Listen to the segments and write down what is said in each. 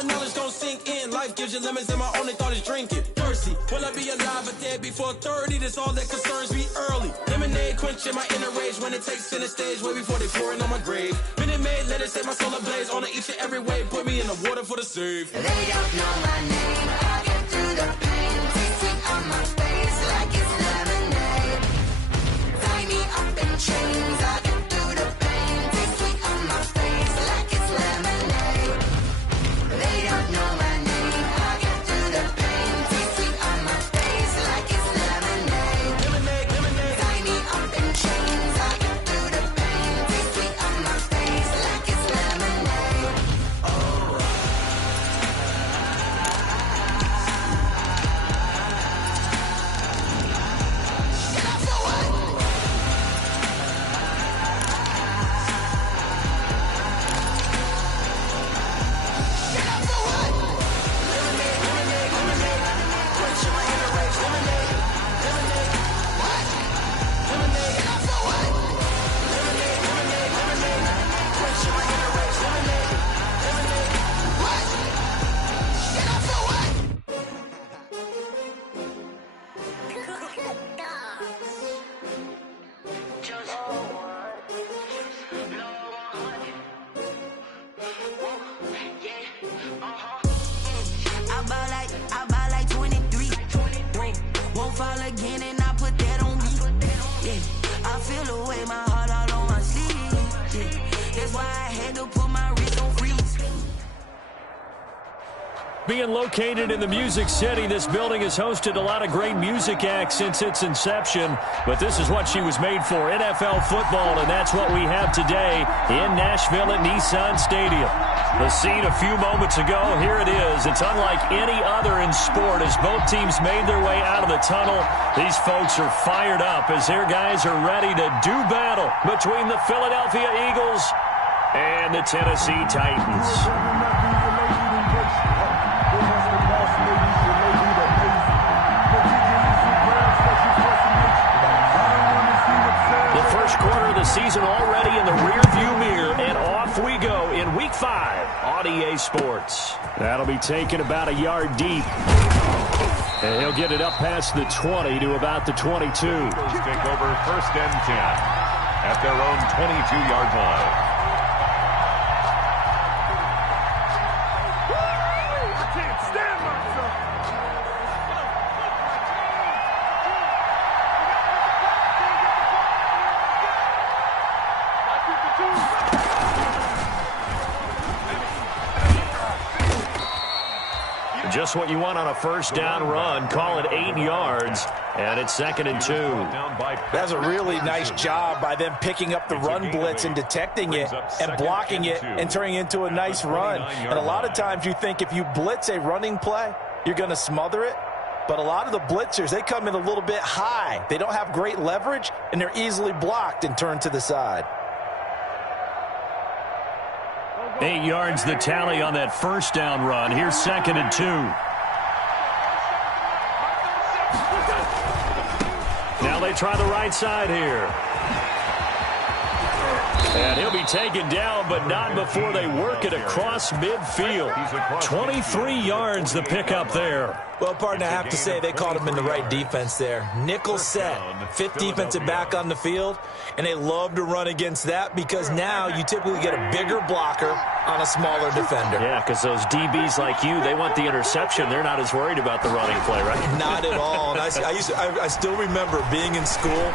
my knowledge gon' sink in. Life gives you lemons and my only thought is drinking. Thirsty, will I be alive or dead before 30? That's all that concerns me early. Lemonade quenching my inner rage when it takes center stage way before they pour it on my grave. Minute Maid, let it set my soul ablaze. On each and every way, put me in the water for the save. They don't know my name, I get through the pain. Taste sweet on my face like it's lemonade. Tie me up in chains, I get through the pain. Taste sweet on my face like it's lemonade. They don't know my name, I get through the pain. Taste sweet on my face like it's lemonade. Lemonade, lemonade. Tie me up in chains, I get through the pain. Taste sweet on my face like it's lemonade. Get up for what? Get up for what? Lemonade, lemonade, lemonade. Quenching my inner rage. Lemonade, lemonade, What? lemonade. Get up for what? Lemonade, lemonade, lemonade. Quenching my inner rage. Lemonade, lemonade. What? Get up for what? I buy like 23. Won't fall again and I put that on me. Yeah, I feel the way my heart all on my sleeve. Yeah, that's why I had to put my wrist on freeze. Being located in the Music City, this building has hosted a lot of great music acts since its inception, but this is what she was made for, NFL football, and that's what we have today in Nashville at Nissan Stadium. The scene a few moments ago, here it is. It's unlike any other in sport as both teams made their way out of the tunnel. These folks are fired up as their guys are ready to do battle between the Philadelphia Eagles and the Tennessee Titans. The first quarter of the season already in the rearview mirror, and off we go in Week 5 on EA Sports. That'll be taken about a yard deep. And he'll get it up past the 20 to about the 22. Take over 1st and 10 at their own 22-yard line. I can't stand myself. Just what you want on a first down run. Call it 8 yards, and it's 2nd and 2. That's a really nice job by them picking up the run blitz and detecting it and blocking it and turning it into a nice run. And a lot of times you think if you blitz a running play, you're going to smother it. But a lot of the blitzers, they come in a little bit high. They don't have great leverage, and they're easily blocked and turned to the side. 8 yards the tally on that first down run. Here's 2nd and 2. Now they try the right side here. And he'll be taken down, but not before they work it across midfield. 23 yards the pickup there. Well, partner, I have to say they caught him in the right defense there. Nickel set, 5th defensive back on the field, and they love to run against that because now you typically get a bigger blocker on a smaller defender. Yeah, because those DBs like you, they want the interception. They're not as worried about the running play, right? Not at all. And I still remember being in school,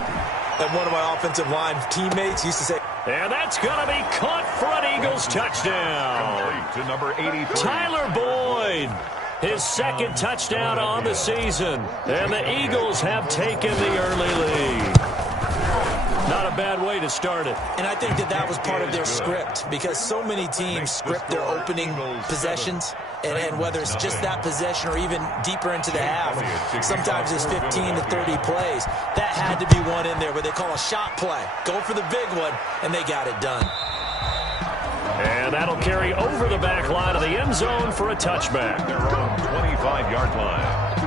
and one of my offensive line teammates used to say, and that's going to be caught for an Eagles touchdown. To number 83. Tyler Boyd, his 2nd touchdown on the season. And the Eagles have taken the early lead. Not a bad way to start it. And I think that was part of their script because so many teams script their opening possessions. And whether it's just that possession or even deeper into the half, sometimes it's 15 to 30 plays. That had to be one in there where they call a shot play. Go for the big one, and they got it done. And that'll carry over the back line of the end zone for a touchback. Their own 25-yard line.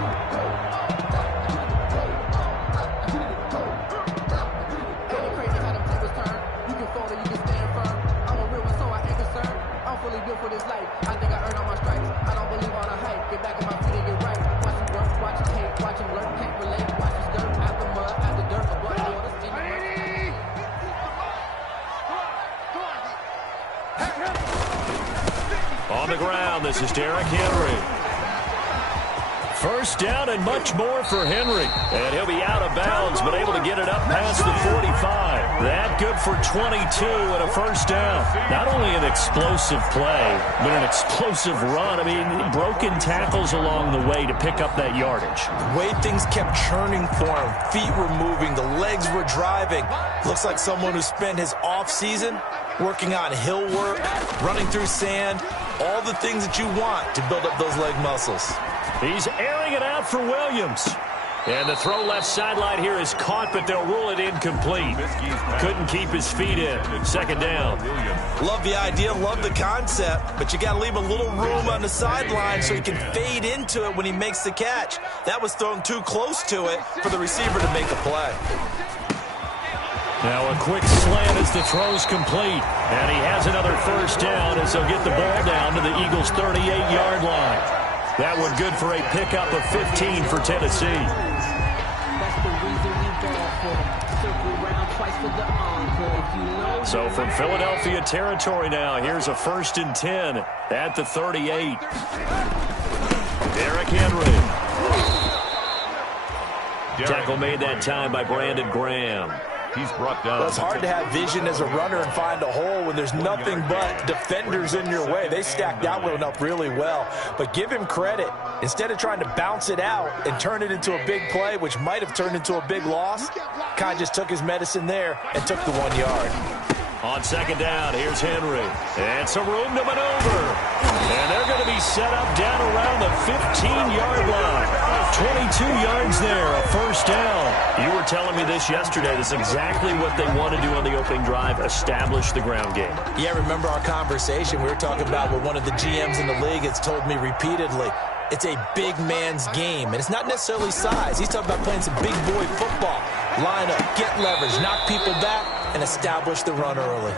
You can fall or you can stand firm. I'm a real one, so I ain't concerned. I'm fully built for this life. I think I earned all my stripes. I don't believe all the hype. Get back on my feet and get right. Watch him work, watch him hate, watch him learn, can't relate. Watch him skirt, after mud, after dirt, above waters, in the mud. On the ground, this is Derrick Henry. First down and much more for Henry. And he'll be out of bounds, but able to get it up past the 45. That good for 22 and a first down. Not only an explosive play, but an explosive run. I mean, broken tackles along the way to pick up that yardage. The way things kept churning for him, feet were moving, the legs were driving. Looks like someone who spent his offseason working on hill work, running through sand, all the things that you want to build up those leg muscles. He's airing it out for Williams. And the throw left sideline here is caught, but they'll rule it incomplete. Couldn't keep his feet in. Second down. Love the idea, love the concept, but you got to leave a little room on the sideline so he can fade into it when he makes the catch. That was thrown too close to it for the receiver to make a play. Now a quick slant as the throw's complete. And he has another first down as they'll get the ball down to the Eagles' 38-yard line. That one good for a pickup of 15 for Tennessee. So from Philadelphia territory now, here's a 1st and 10 at the 38. Derrick Henry. Tackle made that time by Brandon Graham. He's brought down. Well, it's hard to have vision as a runner and find a hole when there's nothing but defenders in your way. They stacked that one up really well. But give him credit. Instead of trying to bounce it out and turn it into a big play, which might have turned into a big loss, Kai just took his medicine there and took the 1 yard. On second down, here's Henry. And some room to maneuver. And they're going to be set up down around the 15-yard line. 22 yards there, a first down. You were telling me this yesterday. This is exactly what they want to do on the opening drive, establish the ground game. Yeah, remember our conversation? We were talking about what one of the GMs in the league has told me repeatedly. It's a big man's game, and it's not necessarily size. He's talking about playing some big boy football. Line up, get leverage, knock people back, and establish the run early.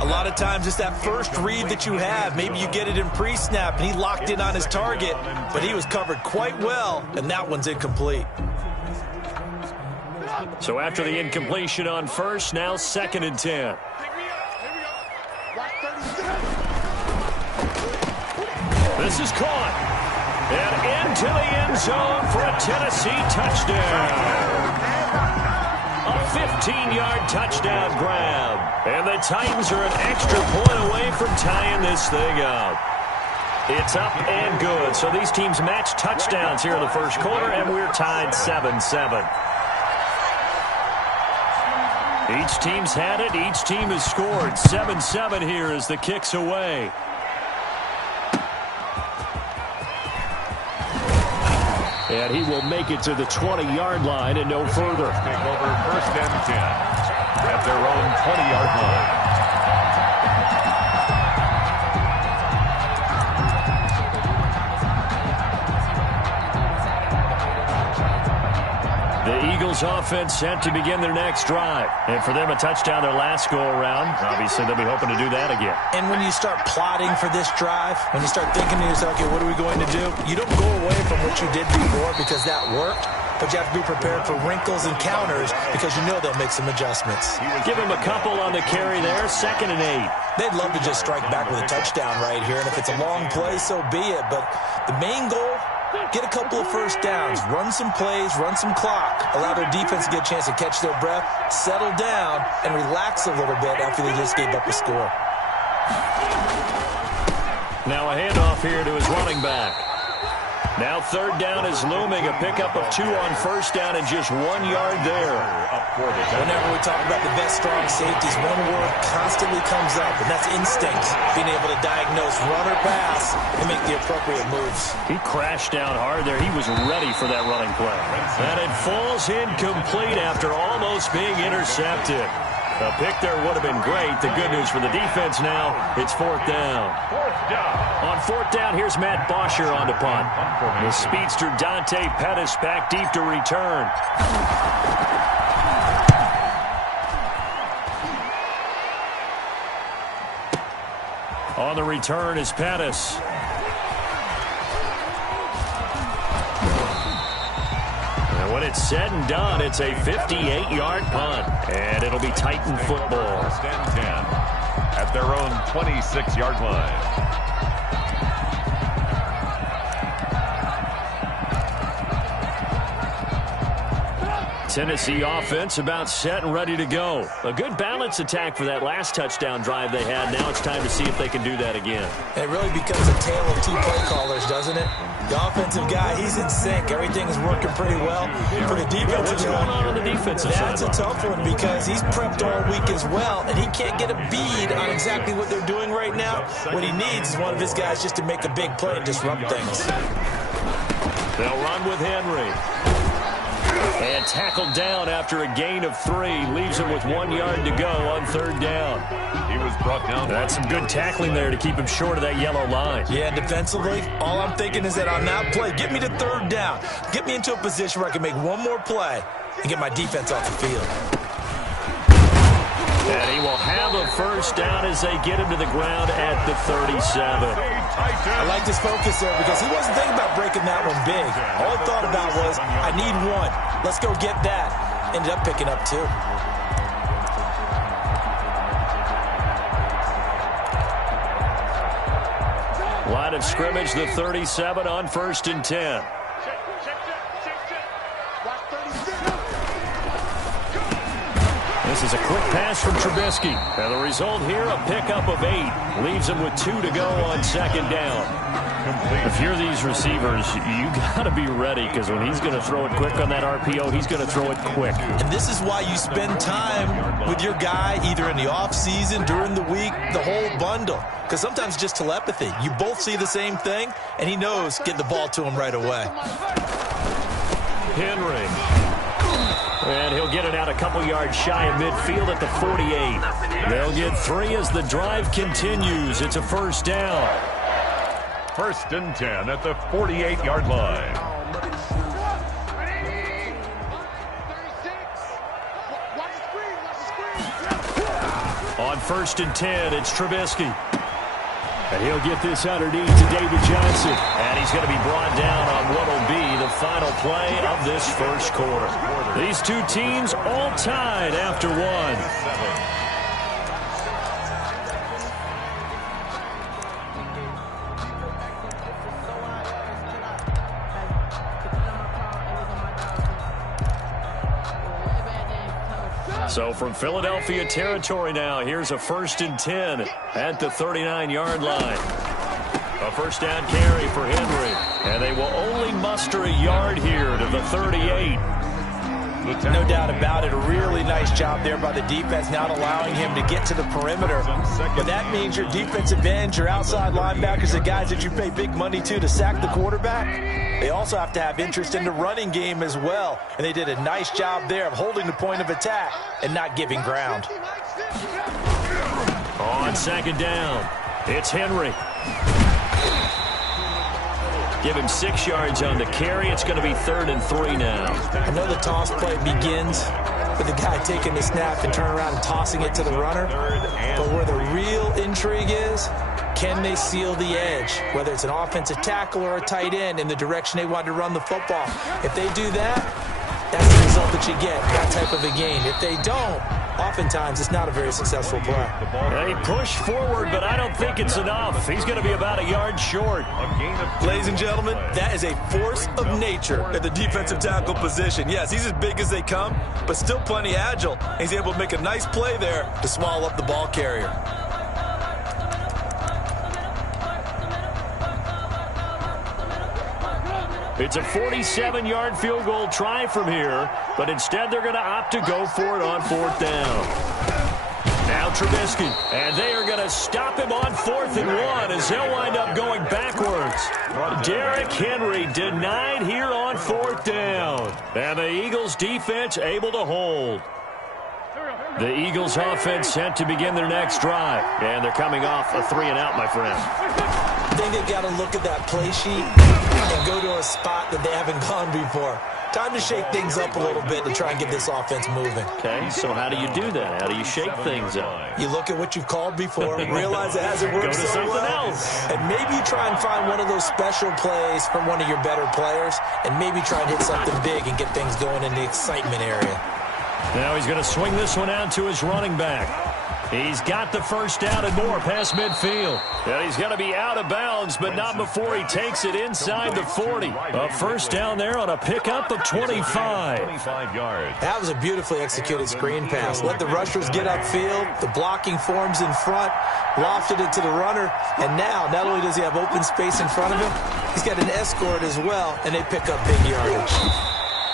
A lot of times it's that first read that you have. Maybe you get it in pre-snap, and he locked in on his target, but he was covered quite well, and that one's incomplete. So after the incompletion on first, now 2nd and 10. This is caught. And into the end zone for a Tennessee touchdown. A 15-yard touchdown grab. And the Titans are an extra point away from tying this thing up. It's up and good. So these teams match touchdowns here in the first quarter, and we're tied 7-7. Each team's had it. Each team has scored. 7-7 here as the kick's away. And he will make it to the 20-yard line and no further. Take over 1st and 10 at their own 20-yard line. The Eagles offense set to begin their next drive. And for them, a touchdown their last go-around. Obviously, they'll be hoping to do that again. And when you start plotting for this drive, when you start thinking to yourself, okay, what are we going to do? You don't go away from what you did before because that worked, but you have to be prepared for wrinkles and counters because you know they'll make some adjustments. Give him a couple on the carry there, 2nd and 8. They'd love to just strike back with a touchdown right here, and if it's a long play, so be it. But the main goal, get a couple of first downs, run some plays, run some clock, allow their defense to get a chance to catch their breath, settle down, and relax a little bit after they just gave up a score. Now a handoff here to his running back. Now 3rd down is looming, a pickup of 2 on first down and just 1 yard there. Whenever we talk about the best strong safeties, one word constantly comes up, and that's instinct. Being able to diagnose run or pass and make the appropriate moves. He crashed down hard there. He was ready for that running play. And it falls incomplete after almost being intercepted. A pick there would have been great. The good news for the defense now, it's 4th down. On 4th down, here's Matt Bosher on the punt. The speedster Dante Pettis back deep to return. On the return is Pettis. And when it's said and done, it's a 58-yard punt. And it'll be Titan football. First and 10 at their own 26-yard line. Tennessee offense about set and ready to go. A good balance attack for that last touchdown drive they had. Now it's time to see if they can do that again. And it really becomes a tale of two play callers, doesn't it? The offensive guy, he's in sync. Everything is working pretty well. For the defensive What's going on the defensive side? That's a tough one because he's prepped all week as well, and he can't get a bead on exactly what they're doing right now. What he needs is one of his guys just to make a big play and disrupt things. They'll run with Henry. And tackled down after a gain of 3. Leaves him with 1 yard to go on third down. He was brought down. That's some good tackling there to keep him short of that yellow line. Yeah, defensively, all I'm thinking is that on that play, get me to third down. Get me into a position where I can make one more play and get my defense off the field. And he will have a first down as they get him to the ground at the 37. I like his focus there because he wasn't thinking about breaking that one big. All he thought about was, I need one. Let's go get that. Ended up picking up 2. Line of scrimmage, the 37 on first and 10. This is a quick pass from Trubisky. And the result here, a pickup of 8. Leaves him with 2 to go on second down. If you're these receivers, you got to be ready because when he's going to throw it quick on that RPO, he's going to throw it quick. And this is why you spend time with your guy either in the offseason, during the week, the whole bundle. Because sometimes it's just telepathy. You both see the same thing, and he knows get the ball to him right away. Henry. And he'll get it out a couple yards shy of midfield at the 48. They'll get 3 as the drive continues. It's a first down. First and 10 at the 48-yard line. On first and 10, it's Trubisky. And he'll get this underneath to David Johnson. And he's going to be brought down on what will be the final play of this first quarter. These two teams all tied after 1. So from Philadelphia territory now, here's a first and 10 at the 39-yard line. A first down carry for Henry. And they will only muster a yard here to the 38. No doubt about it. A really nice job there by the defense, not allowing him to get to the perimeter. But that means your defensive ends, your outside linebackers, the guys that you pay big money to sack the quarterback, they also have to have interest in the running game as well. And they did a nice job there of holding the point of attack and not giving ground. On second down, it's Henry. Give him 6 yards on the carry. It's going to be 3rd and 3 now. I know the toss play begins with the guy taking the snap and turning around and tossing it to the runner. But where the real intrigue is, can they seal the edge? Whether it's an offensive tackle or a tight end in the direction they want to run the football. If they do that, that's the result that you get, that type of a game. If they don't, oftentimes it's not a very successful play. They push forward, but I don't think it's enough. He's going to be about a yard short. Ladies and gentlemen, that is a force of nature at the defensive tackle position. Yes, he's as big as they come, but still plenty agile. He's able to make a nice play there to swallow up the ball carrier. It's a 47-yard field goal try from here, but instead they're going to opt to go for it on 4th down. Now Trubisky, and they are going to stop him on 4th and 1 as he'll wind up going backwards. Derrick Henry denied here on 4th down, and the Eagles defense able to hold. The Eagles offense set to begin their next drive, and they're coming off a 3-and-out, my friend. I think they've got to look at that play sheet and go to a spot that they haven't gone before. Time to shake things up a little bit to try and get this offense moving. Okay, so how do you do that? How do you shake things up? You look at what you've called before, realize it hasn't worked Go to so something well, else. and maybe you try and find one of those special plays from one of your better players, and maybe try and hit something big and get things going in the excitement area. Now he's going to swing this one out to his running back. He's got the first down and more past midfield. And he's going to be out of bounds, but not before he takes it inside the 40. A first down there on a pickup of 25. 25 yards. That was a beautifully executed screen pass. Let the rushers get upfield. The blocking forms in front. Lofted it to the runner. And now, not only does he have open space in front of him, he's got an escort as well, and they pick up big yardage.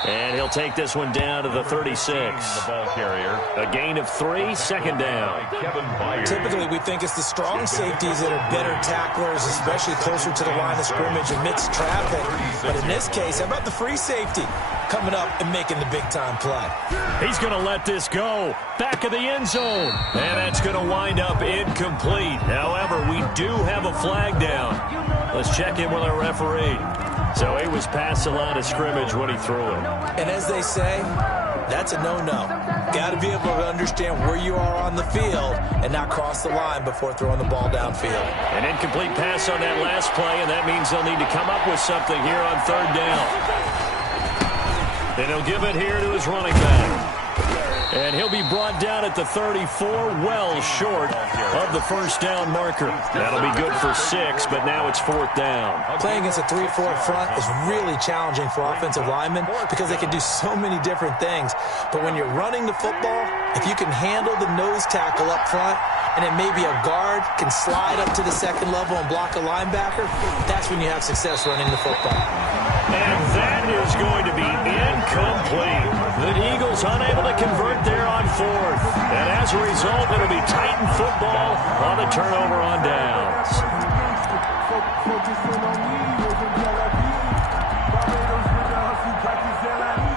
And he'll take this one down to the 36. The ball carrier. A gain of 3, second down. Kevin Byers. Typically, we think it's the strong safeties that are better tacklers, especially closer to the line of scrimmage amidst traffic. But in this case, how about the free safety coming up and making the big-time play? He's going to let this go. Back of the end zone. And that's going to wind up incomplete. However, we do have a flag down. Let's check in with our referee. So he was past the line of scrimmage when he threw it. And as they say, that's a no-no. Got to be able to understand where you are on the field and not cross the line before throwing the ball downfield. An incomplete pass on that last play, and that means they'll need to come up with something here on third down. And he'll give it here to his running back. And he'll be brought down at the 34, well short of the first down marker. That'll be good for 6, but now it's fourth down. Playing against a 3-4 front is really challenging for offensive linemen because they can do so many different things. But when you're running the football, if you can handle the nose tackle up front, and then maybe a guard can slide up to the second level and block a linebacker, that's when you have success running the football. And that is going to be incomplete. The Eagles unable to convert there on fourth. And as a result, it'll be Titan football on the turnover on downs.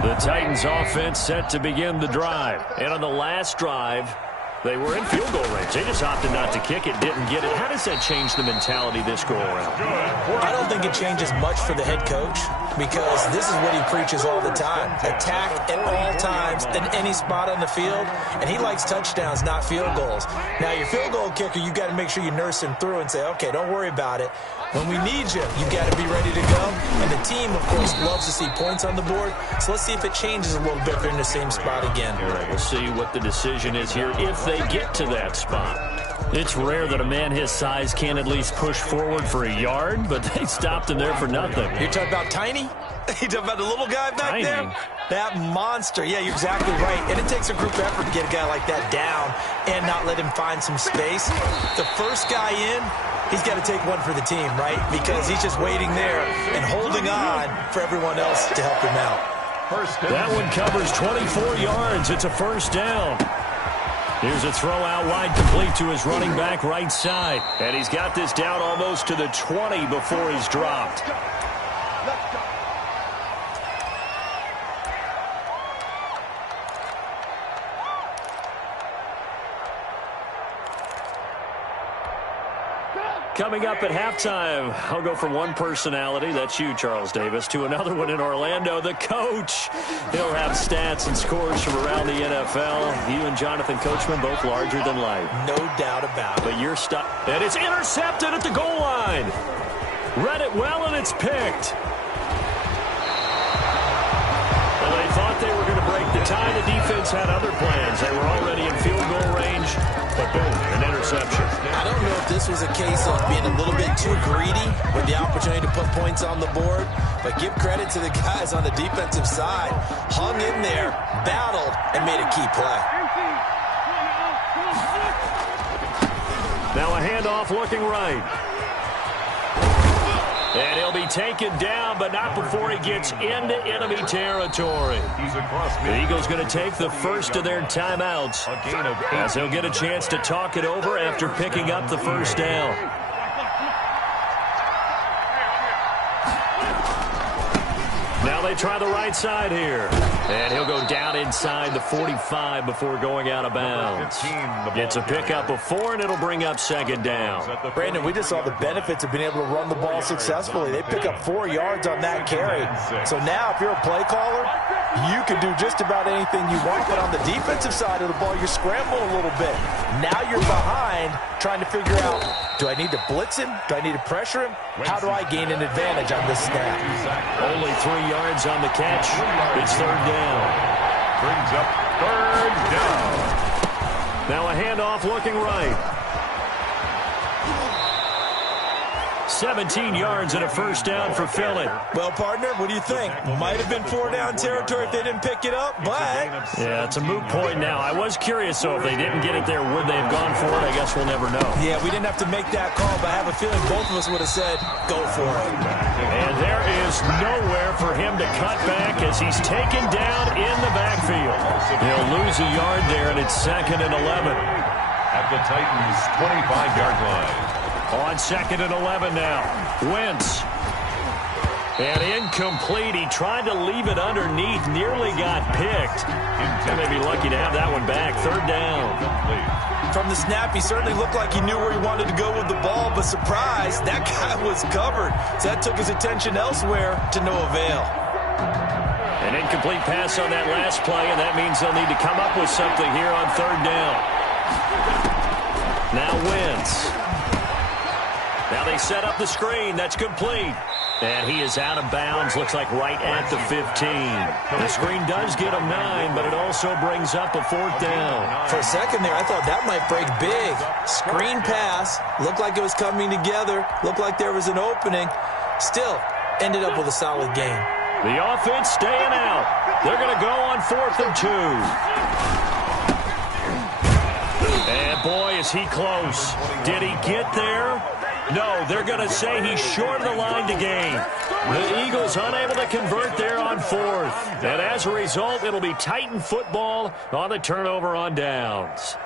The Titans offense set to begin the drive. And on the last drive, they were in field goal range. They just opted not to kick it, didn't get it. How does that change the mentality this go-around? I don't think it changes much for the head coach because this is what he preaches all the time. Attack at all times in any spot on the field, and he likes touchdowns, not field goals. Now, your field goal kicker, you got to make sure you nurse him through and say, okay, don't worry about it. When we need you, you got to be ready to go. And the team, of course, loves to see points on the board. So let's see if it changes a little bit if they're in the same spot again. All right, we'll see what the decision is here if they get to that spot. It's rare that a man his size can at least push forward for a yard, but they stopped him there for nothing. You're talking about Tiny? You talking about the little guy back Tiny. there? That monster. Yeah, you're exactly right. And it takes a group effort to get a guy like that down and not let him find some space. The first guy in, he's got to take one for the team, right? Because he's just waiting there and holding on for everyone else to help him out. That one covers 24 yards. It's a first down. Here's a throw out wide complete to his running back right side. And he's got this down almost to the 20 before he's dropped. Coming up at halftime, I'll go from one personality, that's you, Charles Davis, to another one in Orlando, the coach. He'll have stats and scores from around the NFL. You and Jonathan Coachman, both larger than life. No doubt about it. But you're stuck. And it's intercepted at the goal line. Read it well, and it's picked. Well, they thought they were going to break the tie. The defense had other plans. They were already in field goal range, but boom, an interception. I don't know if this was a case of being a little bit too greedy with the opportunity to put points on the board, but give credit to the guys on the defensive side. Hung in there, battled, and made a key play. Now a handoff looking right. And he'll be taken down, but not before he gets into enemy territory. The Eagles going to take the first of their timeouts as they'll get a chance to talk it over after picking up the first down. Now they try the right side here. And he'll go down inside the 45 before going out of bounds. It's a pickup of 4, and it'll bring up second down. Brandon, we just saw the benefits of being able to run the ball successfully. They pick up 4 yards on that carry. So now if you're a play caller, you can do just about anything you want. But on the defensive side of the ball, you're scrambling a little bit. Now you're behind trying to figure out, do I need to blitz him? Do I need to pressure him? How do I gain an advantage on this snap? Only 3 yards on the catch. It's third down. Brings up third down. Now a handoff looking right. 17 yards and a first down for Philly. Well, partner, what do you think? Might have been 4-down territory if they didn't pick it up, but... Yeah, it's a moot point now. I was curious, so if they didn't get it there, would they have gone for it? I guess we'll never know. Yeah, we didn't have to make that call, but I have a feeling both of us would have said, go for it. And there is nowhere for him to cut back as he's taken down in the backfield. He'll lose a yard there, and it's 2nd and 11. At the Titans' 25-yard line. On 2nd and 11 now. Wentz. And incomplete. He tried to leave it underneath. Nearly got picked. They may be lucky to have that one back. Third down. From the snap, he certainly looked like he knew where he wanted to go with the ball, but surprise, that guy was covered. So that took his attention elsewhere to no avail. An incomplete pass on that last play, and that means they'll need to come up with something here on third down. Now Wentz. Now they set up the screen. That's complete. And he is out of bounds. Looks like right at the 15. The screen does get him 9, but it also brings up a 4th down. For a second there, I thought that might break big. Screen pass. Looked like it was coming together. Looked like there was an opening. Still, ended up with a solid game. The offense staying out. They're going to go on 4th and 2. And boy, is he close. Did he get there? No, they're going to say he's short of the line to gain. The Eagles unable to convert there on 4th. And as a result, it'll be Titan football on the turnover on downs.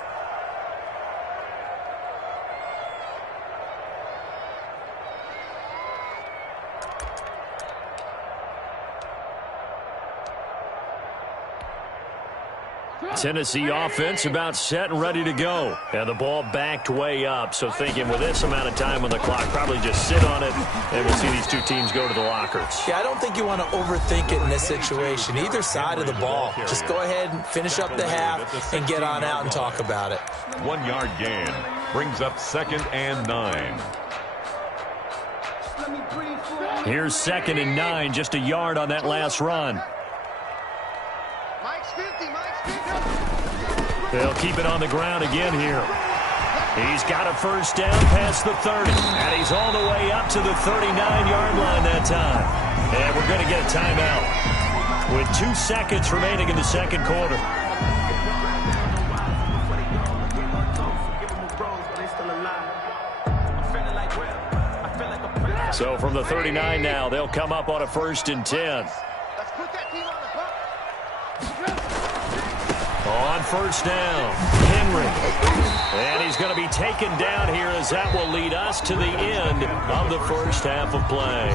Tennessee offense about set and ready to go. And the ball backed way up. So thinking with this amount of time on the clock, probably just sit on it, and we'll see these two teams go to the lockers. Yeah, I don't think you want to overthink it in this situation. Either side of the ball. Just go ahead and finish up the half and get on out and talk about it. 1 yard gain brings up 2nd and 9. Here's 2nd and 9, just a yard on that last run. They'll keep it on the ground again here. He's got a first down past the 30. And he's all the way up to the 39-yard line that time. And we're going to get a timeout with 2 seconds remaining in the second quarter. So from the 39 now, they'll come up on a 1st and 10. On 1st down, Henry. And he's going to be taken down here as that will lead us to the end of the first half of play.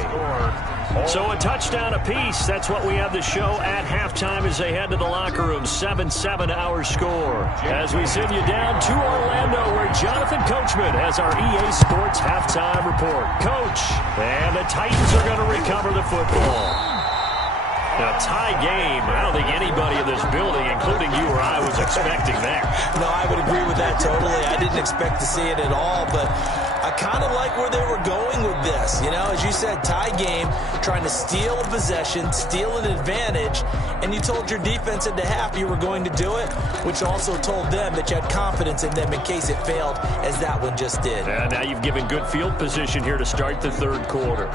So a touchdown apiece. That's what we have to show at halftime as they head to the locker room. 7-7 our score. As we send you down to Orlando where Jonathan Coachman has our EA Sports halftime report. Coach, and the Titans are going to recover the football. A tie game. I don't think anybody in this building, including you or I, was expecting that. No, I would agree with that totally. I didn't expect to see it at all, but I kind of like where they were going with this. You know, as you said, tie game, trying to steal a possession, steal an advantage, and you told your defense at the half you were going to do it, which also told them that you had confidence in them in case it failed, as that one just did. And now you've given good field position here to start the third quarter.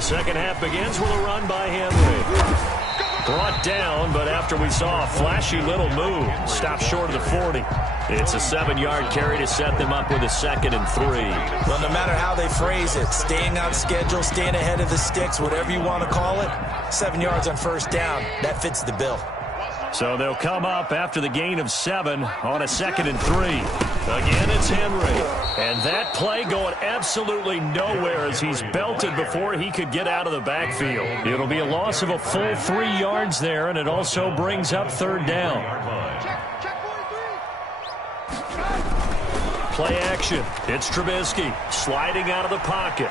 Second half begins with a run by Henry. Brought down, but after we saw a flashy little move, stopped short of the 40. It's a 7-yard carry to set them up with a 2nd and 3. Well, no matter how they phrase it, staying on schedule, staying ahead of the sticks, whatever you want to call it, 7 yards on 1st down, that fits the bill. So they'll come up after the gain of 7 on a 2nd and 3. Again, it's Henry. And that play going absolutely nowhere as he's belted before he could get out of the backfield. It'll be a loss of a full 3 yards there, and it also brings up 3rd down. Play action. It's Trubisky sliding out of the pocket.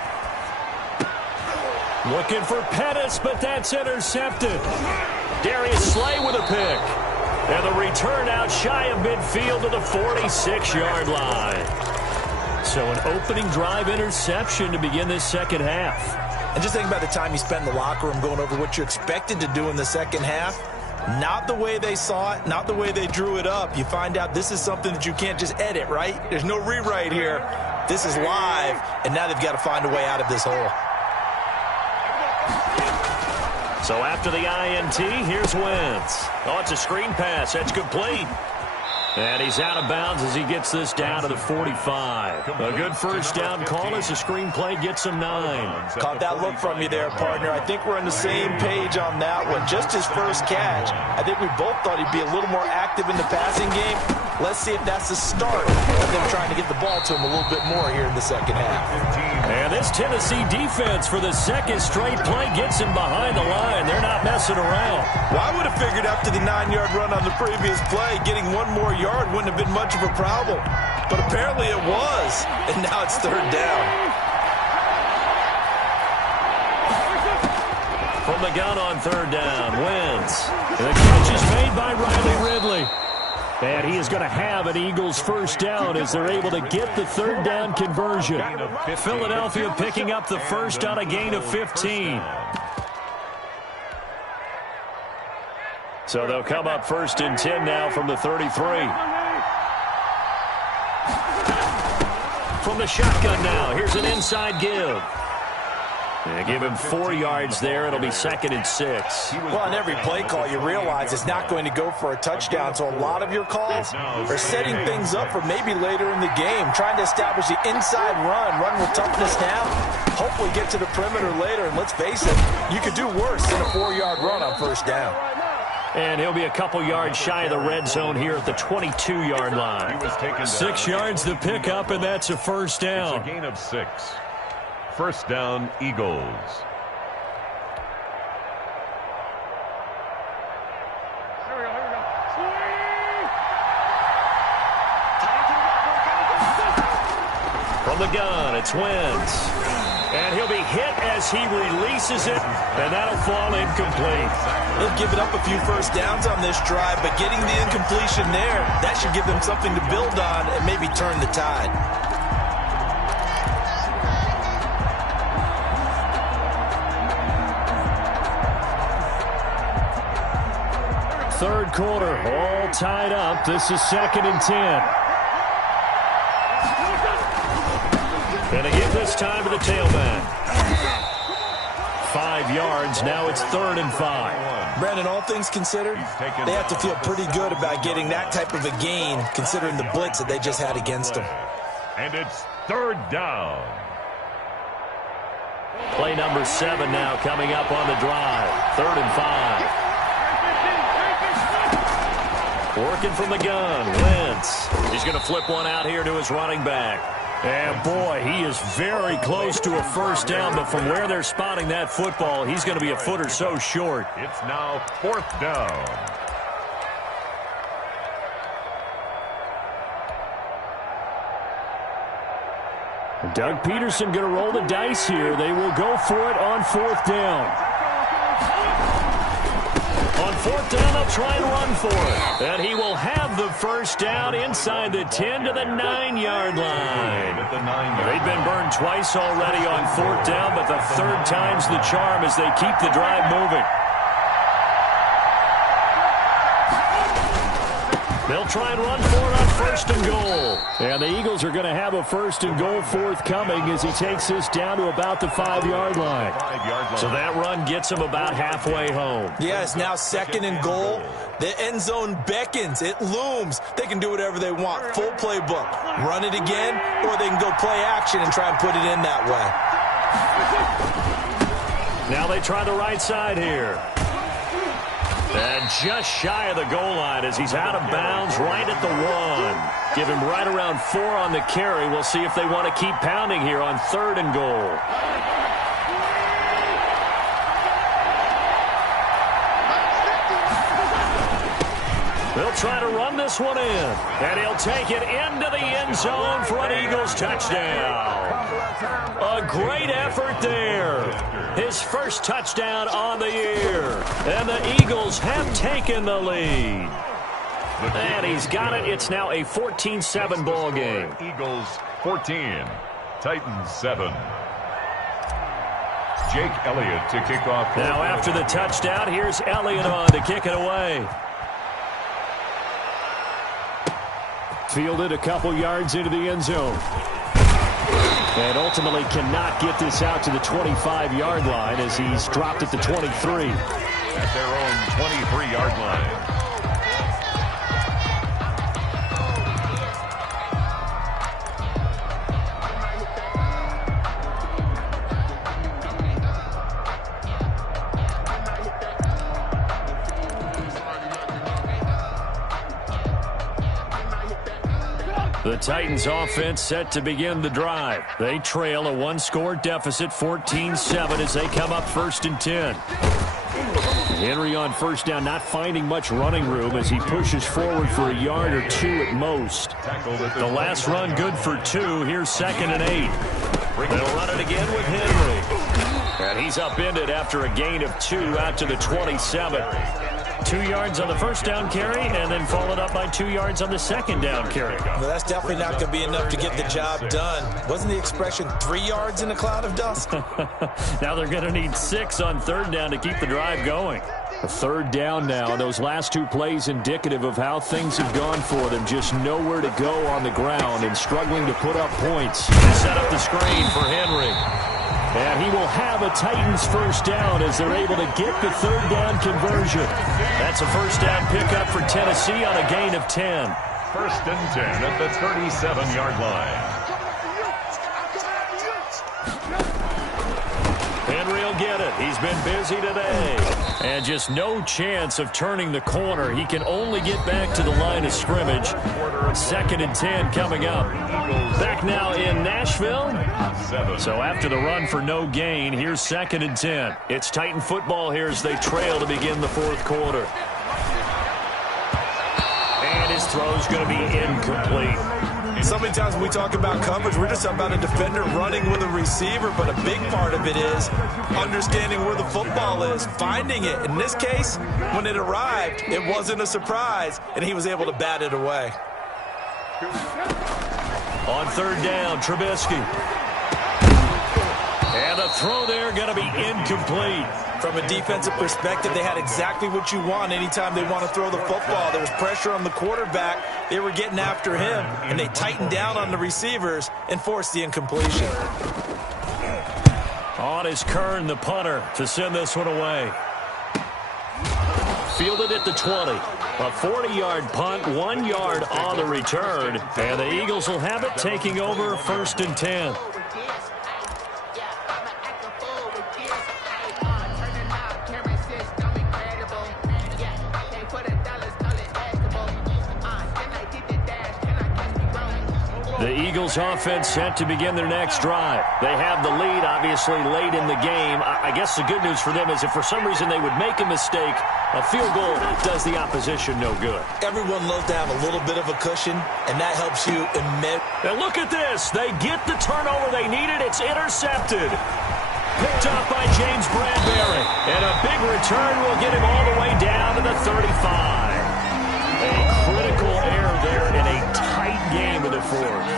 Looking for Pettis, but that's intercepted. Darius Slay with a pick. And the return out shy of midfield to the 46-yard line. So an opening drive interception to begin this second half. And just think about the time you spend in the locker room going over what you expected to do in the second half. Not the way they saw it, not the way they drew it up. You find out this is something that you can't just edit, right? There's no rewrite here. This is live, and now they've got to find a way out of this hole. So after the INT, here's Wentz. Oh, it's a screen pass. That's complete. And he's out of bounds as he gets this down to the 45. A good first down call as the screenplay gets him 9. Caught that look from you there, partner. I think we're on the same page on that one. Just his first catch. I think we both thought he'd be a little more active in the passing game. Let's see if that's the start of them trying to get the ball to him a little bit more here in the second half. And this Tennessee defense for the second straight play gets him behind the line. They're not messing around. Well, I would have figured after the 9-yard run on the previous play, getting one more yard wouldn't have been much of a problem. But apparently it was. And now it's 3rd down. From the gun on 3rd down, Wentz. And the catch is made by Riley Ridley. And he is going to have an Eagles first down as they're able to get the 3rd down conversion. Philadelphia picking up the first on a gain of 15. So they'll come up 1st and 10 now from the 33. From the shotgun now, here's an inside give. And give him 4 yards there. It'll be 2nd and 6. Well, on every play call, you realize it's not going to go for a touchdown. So a lot of your calls are setting things up for maybe later in the game, trying to establish the inside run with toughness now. Hopefully get to the perimeter later. And let's face it, you could do worse than a 4-yard run on 1st down. And he'll be a couple yards shy of the red zone here at the 22-yard line. 6 yards to pick up, and that's a first down. It's a gain of 6. First down, Eagles. From the gun, it's Wentz. And he'll be hit as he releases it, and that'll fall incomplete. They've given up a few first downs on this drive, but getting the incompletion there, that should give them something to build on and maybe turn the tide. Third quarter, all tied up. This is 2nd and 10. And again this time to the tailback. 5 yards. Now it's 3rd and 5. Brandon, all things considered, they have to feel pretty good about getting that type of a gain, considering the blitz that they just had against them. And it's 3rd down. Play number 7 now coming up on the drive. 3rd and 5. Working from the gun, Wentz. He's going to flip one out here to his running back. And, boy, he is very close to a first down, but from where they're spotting that football, he's going to be a foot or so short. It's now 4th down. Doug Peterson going to roll the dice here. They will go for it on 4th down. On 4th down, they'll try and run for it. And he will have the first down inside the 10 to the 9-yard line. They've been burned twice already on 4th down, but the 3rd time's the charm as they keep the drive moving. They'll try and run for it on 1st and goal. And the Eagles are going to have a 1st and goal forthcoming as he takes this down to about the 5-yard line. So that run gets him about halfway home. Yeah, it's now 2nd and goal. The end zone beckons. It looms. They can do whatever they want. Full playbook. Run it again, or they can go play action and try and put it in that way. Now they try the right side here. And just shy of the goal line as he's out of bounds right at the 1. Give him right around 4 on the carry. We'll see if they want to keep pounding here on 3rd and goal. They'll try to run this one in. And he'll take it into the end zone for an Eagles touchdown. A great effort there. His first touchdown on the year. And the Eagles have taken the lead. And he's got it. It's now a 14-7 ball game. Eagles 14, Titans 7. Jake Elliott to kick off. Now after the touchdown, here's Elliott on to kick it away. Fielded a couple yards into the end zone. And ultimately cannot get this out to the 25-yard line as he's dropped at the 23. At their own 23-yard line. The Titans offense set to begin the drive. They trail a 1-score deficit, 14-7, as they come up 1st and 10. Henry on first down, not finding much running room as he pushes forward for a yard or 2 at most. The last run good for 2. Here's 2nd and 8. They'll run it again with Henry. And he's upended after a gain of 2 out to the 27. 2 yards on the first down carry, and then followed up by 2 yards on the second down carry. Well, that's definitely not going to be enough to get the job done. Wasn't the expression 3 yards in a cloud of dust? Now they're going to need 6 on 3rd down to keep the drive going. A 3rd down now. Those last 2 plays indicative of how things have gone for them. Just nowhere to go on the ground and struggling to put up points. They set up the screen for Henry. And he will have a Titans first down as they're able to get the 3rd down conversion. That's a first down pickup for Tennessee on a gain of 10. 1st and 10 at the 37-yard line. Henry will get it. He's been busy today. And just no chance of turning the corner. He can only get back to the line of scrimmage. 2nd and 10 coming up. Back now in Nashville. So after the run for no gain, here's 2nd and 10. It's Titan football here as they trail to begin the 4th quarter. And his throw's going to be incomplete. So many times when we talk about coverage, we're just about a defender running with a receiver, but a big part of it is understanding where the football is, finding it. In this case, when it arrived, it wasn't a surprise, and he was able to bat it away. On 3rd down, Trubisky. And the throw there going to be incomplete. From a defensive perspective, they had exactly what you want anytime they want to throw the football. There was pressure on the quarterback. They were getting after him, and they tightened down on the receivers and forced the incompletion. On is Kern, the punter, to send this one away. Fielded at the 20. A 40-yard punt, 1 yard on the return. And the Eagles will have it, taking over 1st and 10. The Eagles offense set to begin their next drive. They have the lead, obviously, late in the game. I guess the good news for them is if for some reason they would make a mistake, a field goal does the opposition no good. Everyone loves to have a little bit of a cushion, and that helps you immensely. And look at this. They get the turnover they needed. It's intercepted. Picked up by James Bradbury. And a big return will get him all the way down to the 35. A critical error there in a tight game of the 4th.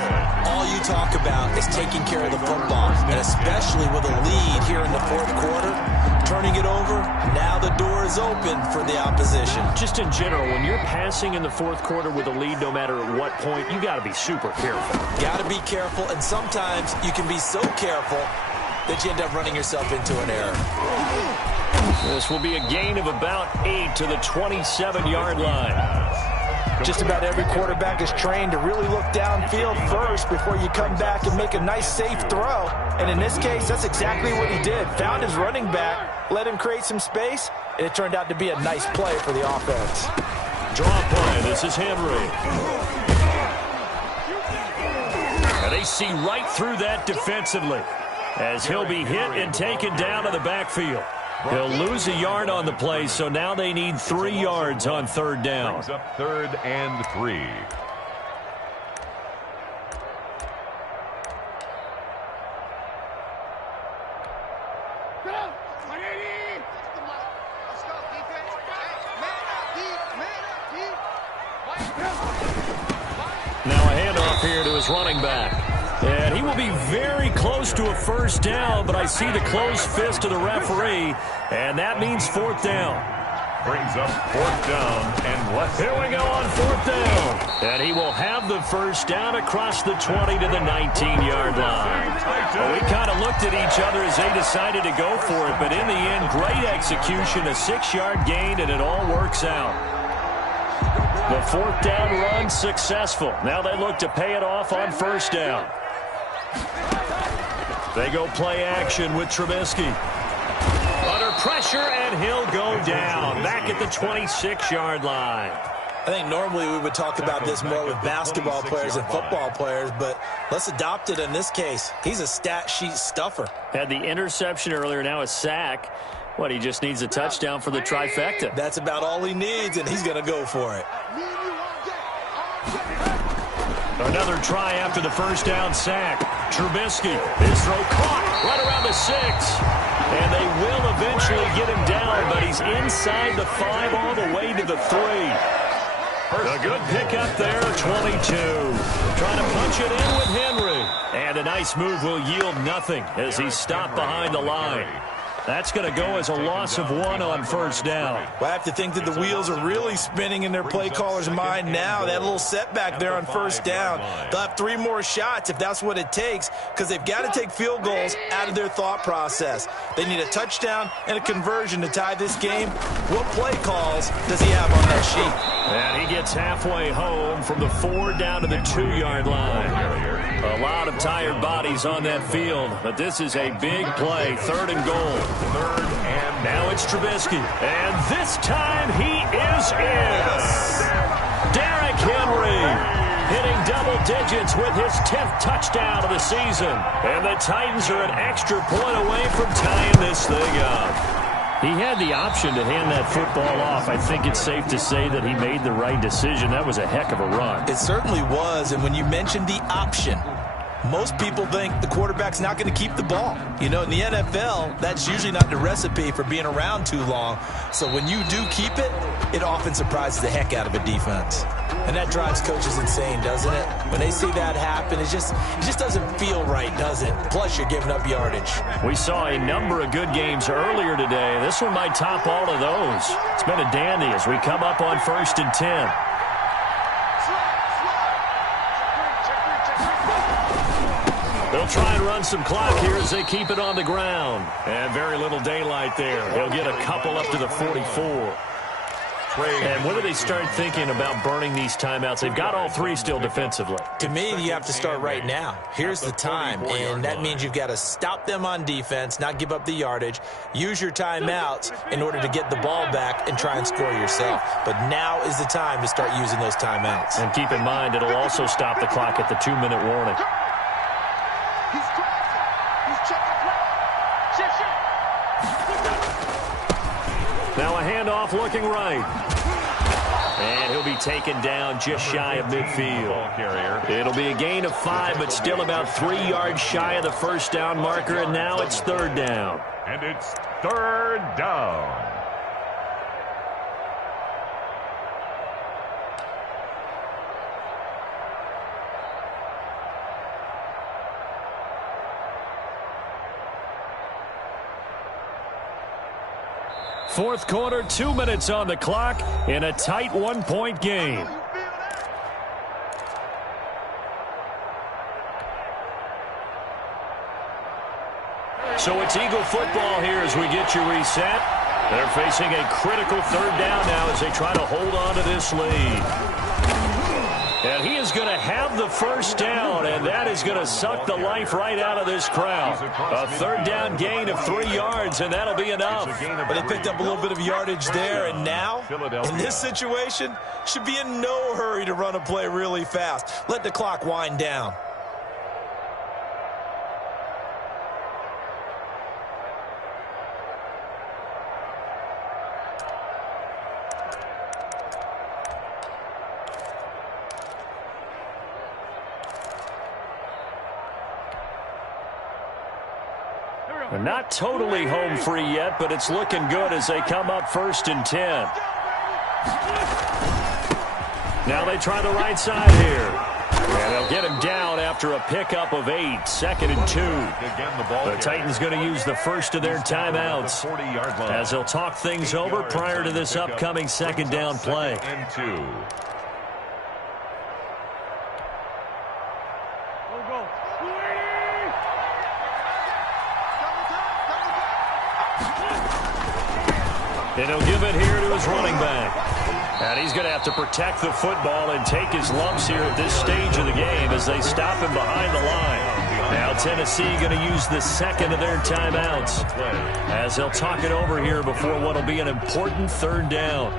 All you talk about is taking care of the football, and especially with a lead here in the 4th quarter, turning it over, now the door is open for the opposition. Just in general, when you're passing in the 4th quarter with a lead, no matter at what point, you got to be super careful. Got to be careful, and sometimes you can be so careful that you end up running yourself into an error. This will be a gain of about 8 to the 27-yard line. Just about every quarterback is trained to really look downfield first before you come back and make a nice, safe throw. And in this case, that's exactly what he did. Found his running back, let him create some space, and it turned out to be a nice play for the offense. Draw play. This is Henry. And they see right through that defensively as he'll be hit and taken down to the backfield. He'll lose a yard on the play, so now they need 3 yards on third down. Brings up 3rd and 3. Now a handoff here to his running back. And he will be very close to a first down, but I see the closed fist of the referee, and that means 4th down. Brings up 4th down and less. Here we go on 4th down. And he will have the first down across the 20 to the 19-yard line. Well, we kind of looked at each other as they decided to go for it, but in the end, great execution, a 6-yard gain, and it all works out. The 4th down run successful. Now they look to pay it off on first down. They go play action with Trubisky. Under pressure, and he'll go down. Back at the 26-yard line. I think normally we would talk about this more with basketball players and football players, but let's adopt it in this case. He's a stat sheet stuffer. Had the interception earlier, now a sack. What, he just needs a touchdown for the trifecta. That's about all he needs, and he's going to go for it. Another try after the first down sack. Trubisky, his throw caught right around the 6. And they will eventually get him down, but he's inside the 5 all the way to the 3. A good pickup there, 22. Trying to punch it in with Henry. And a nice move will yield nothing as he's stopped behind the line. That's going to go as a loss of 1 on first down. Well, I have to think that the wheels are really spinning in their play caller's mind now. That little setback there on first down. They'll have 3 more shots if that's what it takes, because they've got to take field goals out of their thought process. They need a touchdown and a conversion to tie this game. What play calls does he have on that sheet? And he gets halfway home from the 4 down to the 2-yard line. A lot of tired bodies on that field, but this is a big play. 3rd and goal. 3rd and now it's Trubisky. And this time he is in. Derrick Henry hitting double digits with his 10th touchdown of the season. And the Titans are an extra point away from tying this thing up. He had the option to hand that football off. I think it's safe to say that he made the right decision. That was a heck of a run. It certainly was, and when you mentioned the option, most people think the quarterback's not going to keep the ball. You know, in the NFL, that's usually not the recipe for being around too long. So when you do keep it, it often surprises the heck out of a defense. And that drives coaches insane, doesn't it? When they see that happen, it just doesn't feel right, does it? Plus, you're giving up yardage. We saw a number of good games earlier today. This one might top all of those. It's been a dandy as we come up on 1st and 10. They'll try and run some clock here as they keep it on the ground. And very little daylight there. He'll get a couple up to the 44. And when do they start thinking about burning these timeouts? They've got all 3 still defensively. To me, you have to start right now. Here's the time, and that means you've got to stop them on defense, not give up the yardage, use your timeouts in order to get the ball back and try and score yourself. But now is the time to start using those timeouts. And keep in mind, it'll also stop the clock at the 2-minute warning. Now a handoff looking right. And he'll be taken down just shy of midfield. It'll be a gain of 5, but still about 3 yards shy of the first down marker, and now it's 3rd down. And it's 3rd down. Fourth quarter, 2 minutes on the clock in a tight 1-point game. So it's Eagle football here as we get you reset. They're facing a critical 3rd down now as they try to hold on to this lead. And he is going to have the first down, and that is going to suck the life right out of this crowd. A third down gain of 3 yards, and that'll be enough. But they picked up a little bit of yardage there, and now, in this situation, should be in no hurry to run a play really fast. Let the clock wind down. Not totally home free yet, but it's looking good as they come up 1st and 10. Now they try the right side here. And they'll get him down after a pickup of 8, 2nd and 2. The Titans going to use the first of their timeouts as they'll talk things over prior to this upcoming 2nd down play. And he'll give it here to his running back. And he's going to have to protect the football and take his lumps here at this stage of the game as they stop him behind the line. Now Tennessee going to use the second of their timeouts as they'll talk it over here before what will be an important 3rd down.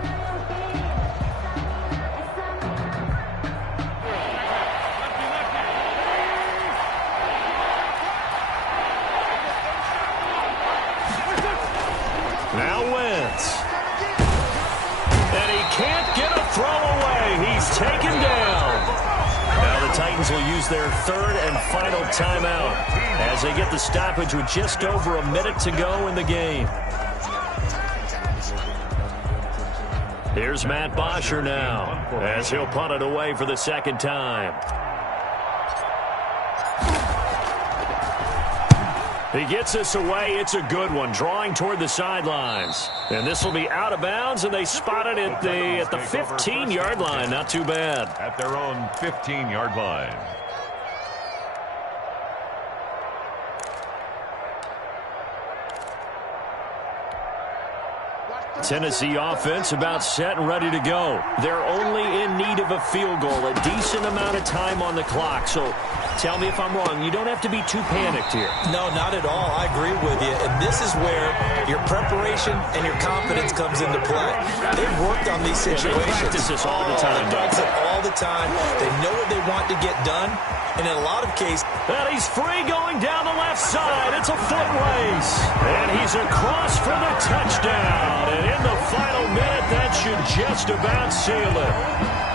Taken down. Now the Titans will use their 3rd and final timeout as they get the stoppage with just over a minute to go in the game. Here's Matt Bosher now as he'll punt it away for the 2nd time. He gets this away. It's a good one, drawing toward the sidelines. And this will be out of bounds, and they spot it at the 15-yard line. Not too bad. At their own 15-yard line. Tennessee offense about set and ready to go. They're only in need of a field goal, a decent amount of time on the clock. So tell me if I'm wrong. You don't have to be too panicked here. No, not at all. I agree with you. And this is where your preparation and your confidence comes into play. They've worked on these situations. They practice this all the time. They practice it all the time. They know what they want to get done. And in a lot of cases, and he's free going down the left side. It's a foot race. And he's across for the touchdown. And in the final minute, that should just about seal it.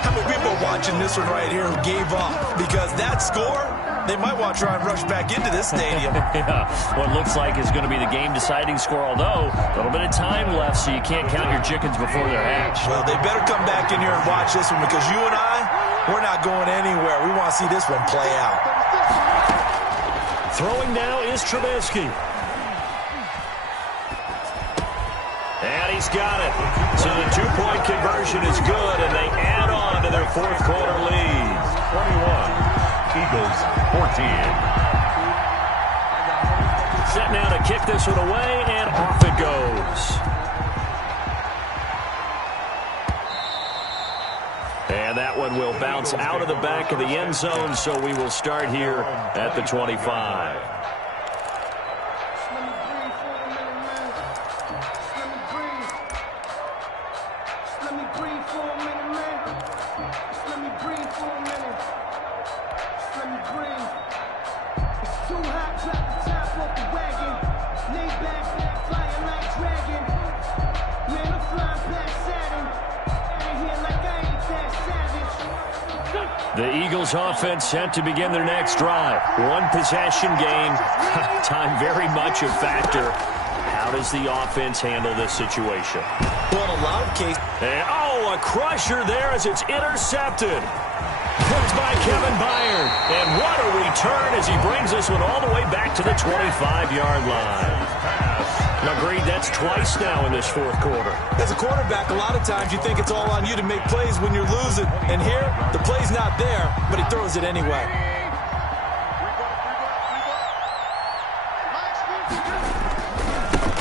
How many people are watching this one right here who gave up? Because that score, they might want to try and rush back into this stadium. Yeah, what looks like is going to be the game-deciding score, although a little bit of time left, so you can't count your chickens before they're hatched. Well, they better come back in here and watch this one because you and we're not going anywhere. We want to see this one play out. Throwing now is Trubisky. And he's got it. So the 2-point conversion is good, and they add on to their 4th quarter lead. 21, Eagles 14. Set now to kick this one away, and off it goes. And that one will bounce out of the back of the end zone, so we will start here at the 25. The Eagles offense set to begin their next drive. 1 possession game. Time very much a factor. How does the offense handle this situation? Well, in a lot of cases. A crusher there as it's intercepted. Hooked by Kevin Byard. And what a return as he brings this one all the way back to the 25-yard line. Agreed, that's twice now in this 4th quarter. As a quarterback, a lot of times you think it's all on you to make plays when you're losing. And here, the play's not there, but he throws it anyway.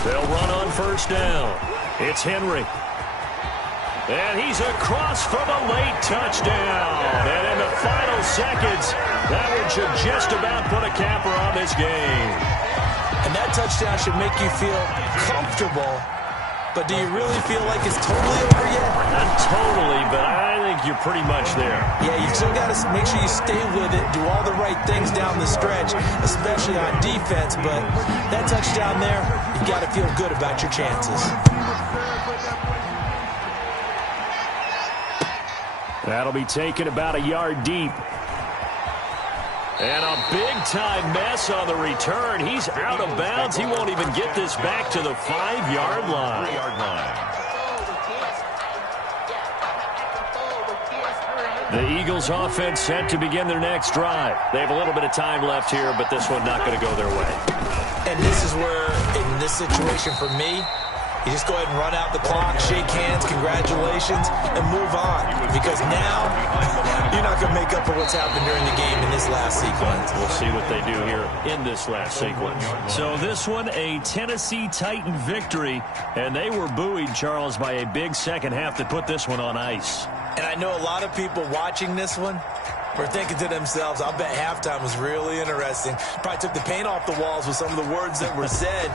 They'll run on 1st down. It's Henry. And he's across for the late touchdown. And in the final seconds, that one should just about put a capper on this game. And that touchdown should make you feel comfortable. But do you really feel like it's totally over yet? Not totally, but I think you're pretty much there. Yeah, you still got to make sure you stay with it, do all the right things down the stretch, especially on defense. But that touchdown there, you got to feel good about your chances. That'll be taken about a yard deep. And a big-time mess on the return. He's out of bounds. He won't even get this back to the 5-yard line. 3-yard line. The Eagles offense set to begin their next drive. They have a little bit of time left here, but this one not going to go their way. And this is where, in this situation for me, you just go ahead and run out the clock, shake hands, congratulations, and move on. Because now, you're not going to make up for what's happened during the game in this last sequence. We'll see what they do here in this last sequence. So this one, a Tennessee Titan victory, and they were buoyed, Charles, by a big second half that put this one on ice. And I know a lot of people watching this one were thinking to themselves, I'll bet halftime was really interesting. Probably took the paint off the walls with some of the words that were said.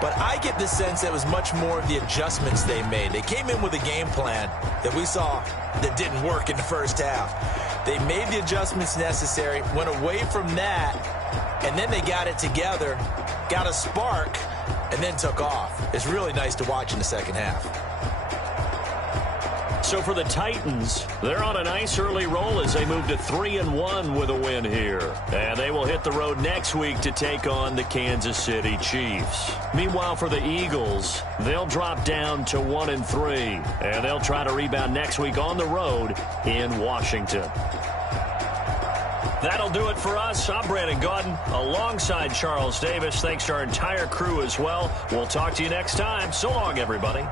But I get the sense that it was much more of the adjustments they made. They came in with a game plan that we saw that didn't work in the first half. They made the adjustments necessary, went away from that, and then they got it together, got a spark, and then took off. It's really nice to watch in the second half. So for the Titans, they're on a nice early roll as they move to 3-1 with a win here. And they will hit the road next week to take on the Kansas City Chiefs. Meanwhile, for the Eagles, they'll drop down to 1-3. And they'll try to rebound next week on the road in Washington. That'll do it for us. I'm Brandon Gaudin alongside Charles Davis. Thanks to our entire crew as well. We'll talk to you next time. So long, everybody.